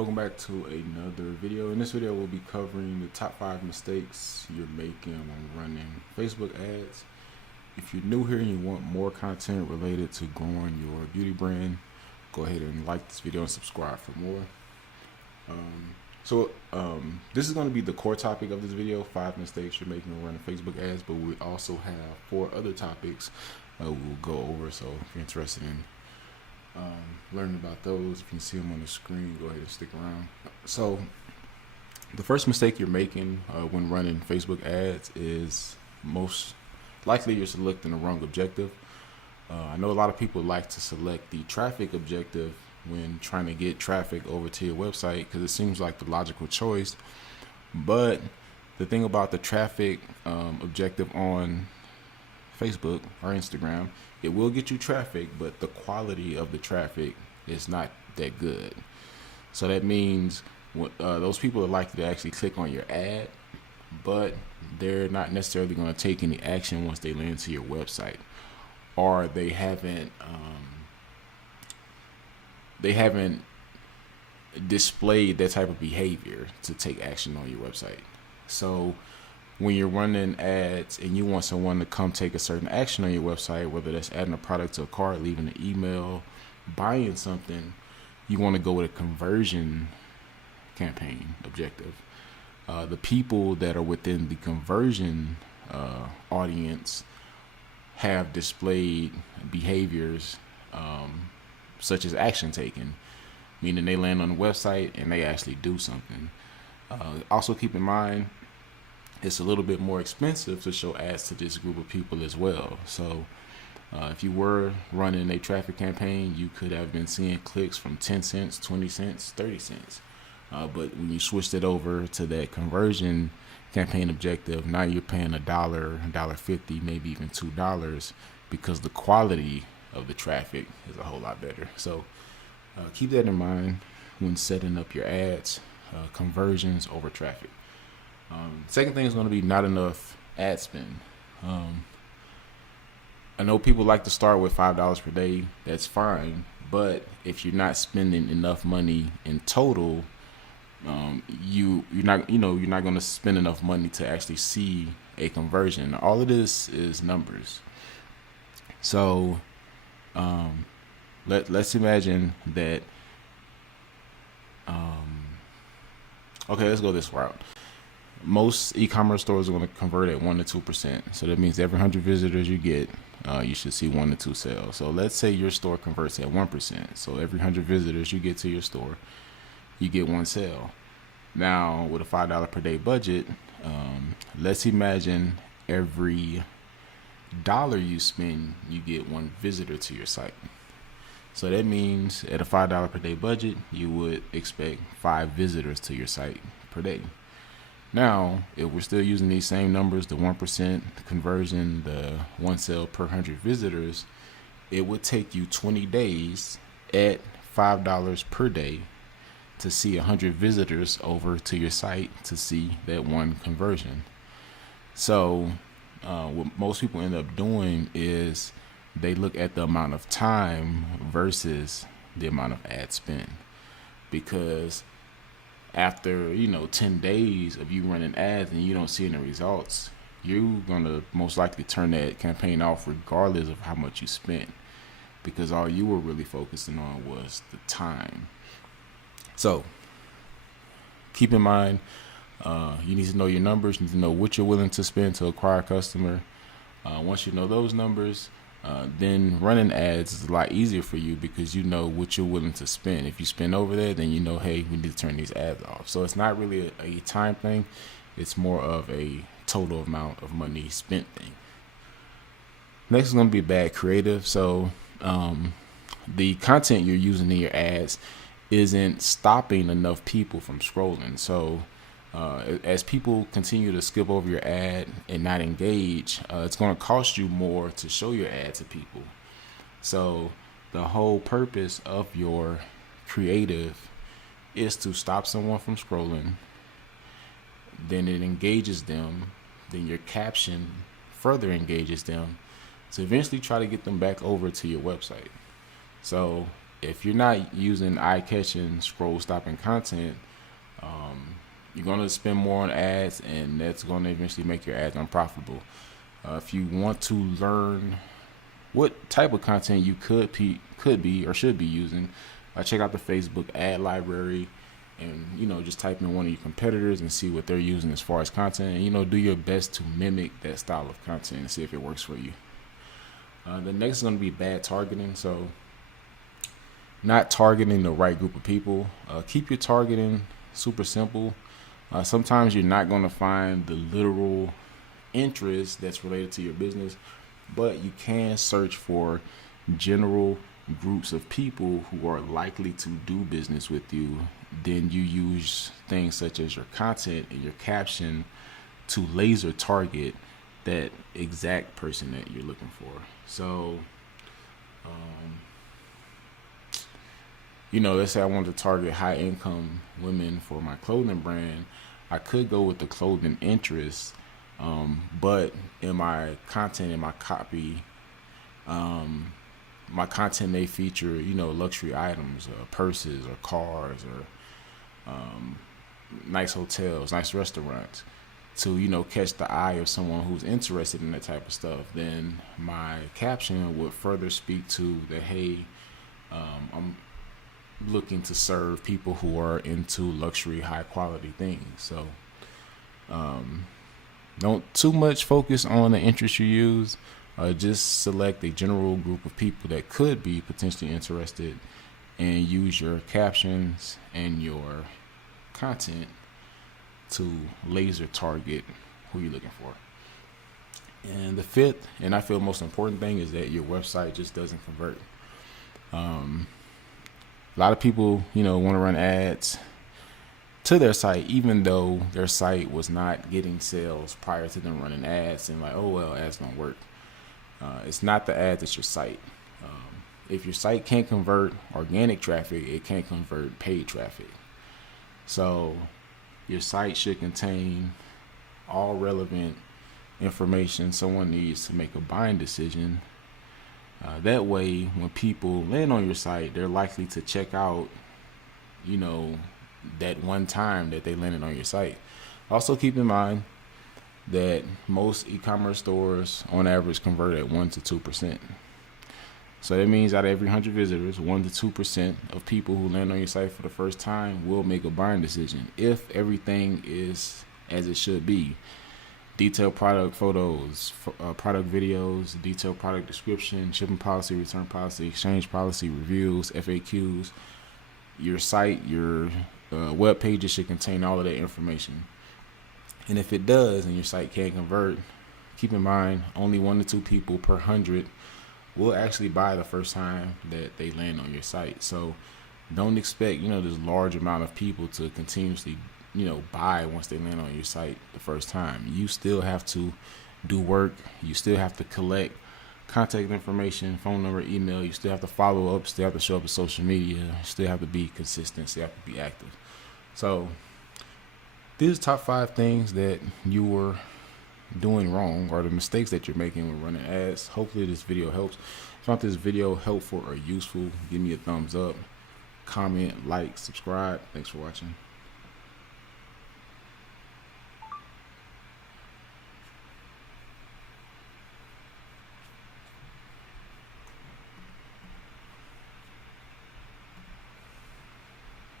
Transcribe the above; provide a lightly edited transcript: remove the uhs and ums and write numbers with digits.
Welcome back to another video. In this video, we'll be covering the top 5 mistakes you're making when running Facebook ads. If you're new here and you want more content related to growing your beauty brand, go ahead and like this video and subscribe for more. This is going to be the core topic of this video, 5 mistakes you're making when running Facebook ads, but we also have 4 other topics we'll go over. So if you're interested in learning about those, if you can see them on the screen, go ahead and stick around. So the first mistake you're making when running Facebook ads is most likely you're selecting the wrong objective. I know a lot of people like to select the traffic objective when trying to get traffic over to your website because it seems like the logical choice. But the thing about the traffic objective on Facebook or Instagram, it will get you traffic, but the quality of the traffic is not that good. So that means those people are likely to actually click on your ad, but they're not necessarily going to take any action once they land to your website, or they haven't displayed that type of behavior to take action on your website. So when you're running ads and you want someone to come take a certain action on your website, whether that's adding a product to a cart, leaving an email, buying something, you want to go with a conversion campaign objective. The people that are within the conversion audience have displayed behaviors such as action taken, meaning they land on the website and they actually do something. Also keep in mind, it's a little bit more expensive to show ads to this group of people as well. So if you were running a traffic campaign, you could have been seeing clicks from 10 cents, 20 cents, 30 cents. But when you switched it over to that conversion campaign objective, now you're paying $1, $1.50, maybe even $2 because the quality of the traffic is a whole lot better. So keep that in mind when setting up your ads, conversions over traffic. Second thing is going to be not enough ad spend. I know people like to start with $5 per day. That's fine, but if you're not spending enough money in total, you're not going to spend enough money to actually see a conversion. All of this is numbers. So let's imagine that. Okay, let's go this route. Most e-commerce stores are going to convert at 1 to 2%. So that means every 100 visitors you get, you should see 1 to 2 sales. So let's say your store converts at 1%. So every 100 visitors you get to your store, you get 1 sale. Now with a $5 per day budget, let's imagine every dollar you spend, you get 1 visitor to your site. So that means at a $5 per day budget, you would expect 5 visitors to your site per day. Now, if we're still using these same numbers, the 1% conversion, the 1 sale per 100 visitors, it would take you 20 days at $5 per day to see 100 visitors over to your site to see that 1 conversion. So what most people end up doing is they look at the amount of time versus the amount of ad spend, because after 10 days of you running ads and you don't see any results, you're gonna most likely turn that campaign off regardless of how much you spent, because all you were really focusing on was the time. So keep in mind, you need to know your numbers. You need to know what you're willing to spend to acquire a customer. Once you know those numbers, then running ads is a lot easier for you because you know what you're willing to spend. If you spend over there, then you know, hey, we need to turn these ads off. So it's not really a time thing. It's more of a total amount of money spent thing. Next is going to be bad creative. So the content you're using in your ads isn't stopping enough people from scrolling. So as people continue to skip over your ad and not engage, it's going to cost you more to show your ad to people. So the whole purpose of your creative is to stop someone from scrolling. Then it engages them. Then your caption further engages them to eventually try to get them back over to your website. So if you're not using eye-catching, scroll-stopping content, you're going to spend more on ads, and that's going to eventually make your ads unprofitable. If you want to learn what type of content you could be or should be using, check out the Facebook ad library, and just type in one of your competitors and see what they're using as far as content, and do your best to mimic that style of content and see if it works for you. The next is going to be bad targeting. So not targeting the right group of people. Keep your targeting super simple. Sometimes you're not going to find the literal interest that's related to your business, but you can search for general groups of people who are likely to do business with you. Then you use things such as your content and your caption to laser target that exact person that you're looking for. So, let's say I want to target high income women for my clothing brand. I could go with the clothing interests, but in my content, in my copy, my content may feature, luxury items, purses or cars or nice hotels, nice restaurants, to, catch the eye of someone who's interested in that type of stuff. Then my caption would further speak to that, hey, I'm looking to serve people who are into luxury, high quality things. So don't too much focus on the interest you use. Just select a general group of people that could be potentially interested, and use your captions and your content to laser target who you're looking for. And the fifth, and I feel most important thing, is that your website just doesn't convert. A lot of people, want to run ads to their site, even though their site was not getting sales prior to them running ads, and like, oh well, ads don't work. It's not the ads, it's your site. If your site can't convert organic traffic, it can't convert paid traffic. So your site should contain all relevant information someone needs to make a buying decision. That way, when people land on your site, they're likely to check out, that one time that they landed on your site. Also, keep in mind that most e-commerce stores on average convert at 1 to 2%. So that means out of every 100 visitors, 1 to 2% of people who land on your site for the first time will make a buying decision if everything is as it should be. Detailed product photos, product videos, detailed product description, shipping policy, return policy, exchange policy, reviews, FAQs. Your site, your web pages should contain all of that information. And if it does and your site can't convert, keep in mind only 1 to 2 people per 100 will actually buy the first time that they land on your site. So don't expect, this large amount of people to continuously, buy once they land on your site the first time. You still have to do work. You still have to collect contact information, phone number, email. You still have to follow up, still have to show up on social media, still have to be consistent, still have to be active. So these are top 5 things that you were doing wrong, or the mistakes that you're making when running ads. Hopefully this video helps. If you found this video helpful or useful, give me a thumbs up, comment, like, subscribe. Thanks for watching.